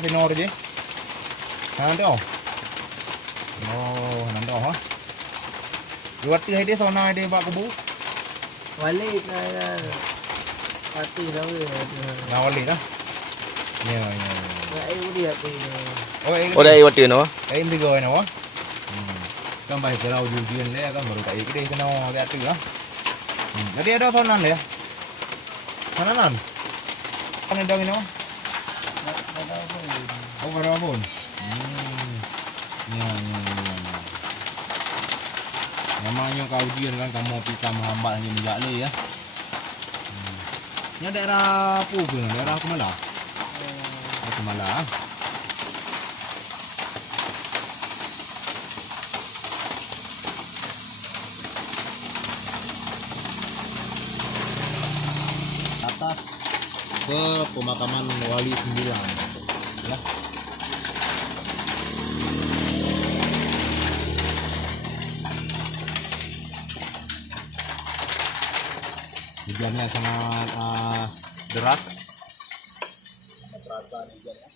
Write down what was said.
Sinor je. Nando. Oh, nando ha. Luat ti dia sona dia bak kubu. Balik na pati daw Nawali dah. Ya. Ay dia tu. Oh, đây vật tiền nó em đi rồi nào á. Kan bai kalau jujian le kan baru tak ikut kena agak tu ah. Jadi ada sonan le. Sonan. Kan ada ini. Oh, berapa pun. Ya. Namanya kau ujian kan kamu pita menghambat hanya minyak le ya. Ini daerah apa ke? Daerah Kemala. Kemala. Atas ke pemakaman Wali 9 ya. Hujannya sangat deras. Sangat terasa hujannya.